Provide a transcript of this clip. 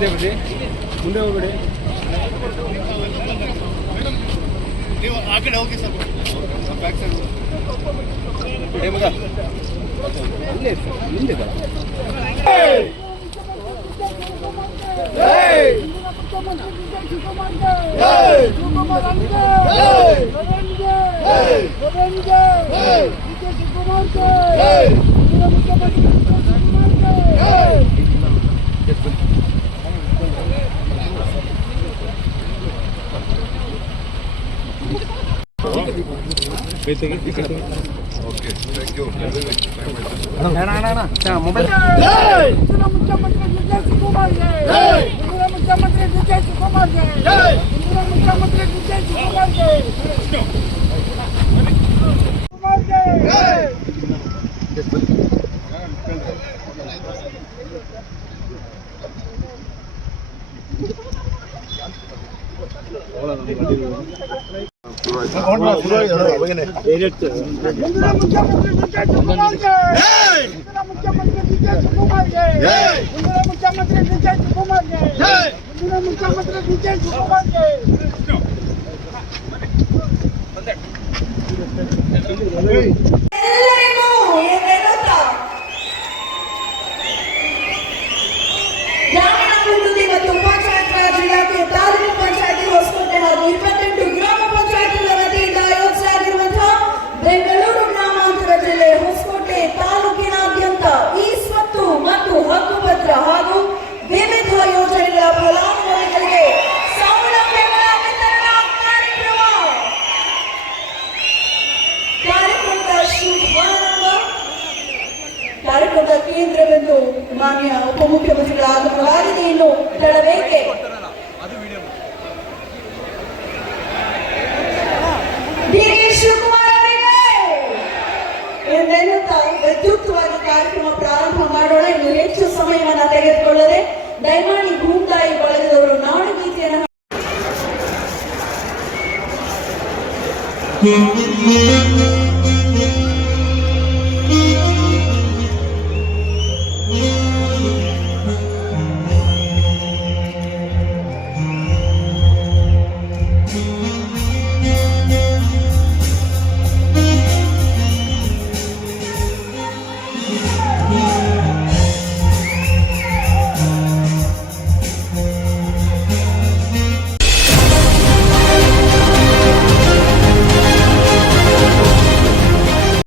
ಮುಂದೆ ಹೋಗ್ಬೇಡಿ. ನೀವು ಆ ಕಡೆ ಹೋಗಿ ಸರ್, ಬ್ಯಾಕ್ ಸೈಡ್ ಮಗ ಅಲ್ಲೇ ಹಿಂದೆ ಓಕೆ, ಥ್ಯಾಂಕ್ ಯು. ಮೊಬೈಲ್ ಮುಖ್ಯಮಂತ್ರಿ ಡಿ.ಕೆ. ಶಿವಕುಮಾರ್ಗೆ ಮುಖ್ಯಮಂತ್ರಿ ಡಿ.ಕೆ. ಶಿವಕುಮಾರ್ಗೆ ಮುಖ್ಯಮಂತ್ರಿ ಡಿ.ಕೆ. ಶಿವಕುಮಾರ್ಗೆ ಗ್ರಾಮೀಣಾಭಿವೃದ್ಧಿ ಮತ್ತು ಪಂಚಾಯತ್ ರಾಜ್ ಇಲಾಖೆ ತಾಲೂಕು ಪಂಚಾಯತಿ ಹೊಸಕೋಟೆ ಹಾಗೂ 28 ಗ್ರಾಮ ಪಂಚಾಯತ್ಗಳ ವತಿಯಿಂದ ಆಯೋಜಿಸಲಾಗಿರುವಂತಹ ಬೆಂಗಳೂರು ಗ್ರಾಮಾಂತರ ಜಿಲ್ಲೆ ಹೊಸಕೋಟೆ ತಾಲೂಕಿನಾದ್ಯಂತ ಈ ಸ್ವತ್ತು ಮತ್ತು ಹಕ್ಕುಪತ್ರ ಹಾಗೂ ವಿವಿಧ ಯೋಜನೆಗಳ ಫಲಾನುಭವಿಗಳಿಗೆ ಸೌಲಭ್ಯಗಳ ವಿತರಣಾ ಕಾರ್ಯಕ್ರಮದ ಶುಭಾರಂಭ. ಕಾರ್ಯಕ್ರಮದ ಕೇಂದ್ರವೆಂದು ಮಾನ್ಯ ಉಪಮುಖ್ಯಮಂತ್ರಿಗಳ ಆಗಮನವಾಗಿದೆ. ಇನ್ನು ತಡಬೇಕೆ ಡಿ.ಕೆ. ಶಿವಕುಮಾರ್ ಅವರಿಗೆ ಎಂದೆನ್ನುತ್ತಾ ವಿದ್ಯುಕ್ತವಾಗಿ ಕಾರ್ಯಕ್ರಮ ಪ್ರಾರಂಭ ಮಾಡೋಣ. ಇನ್ನು ಹೆಚ್ಚು ಸಮಯವನ್ನು ತೆಗೆದುಕೊಳ್ಳದೆ ದಯಮಾಡಿ ಭೂತಾಯಿ ಬಳಗದವರು ನಾಡಗೀತೆಯನ್ನು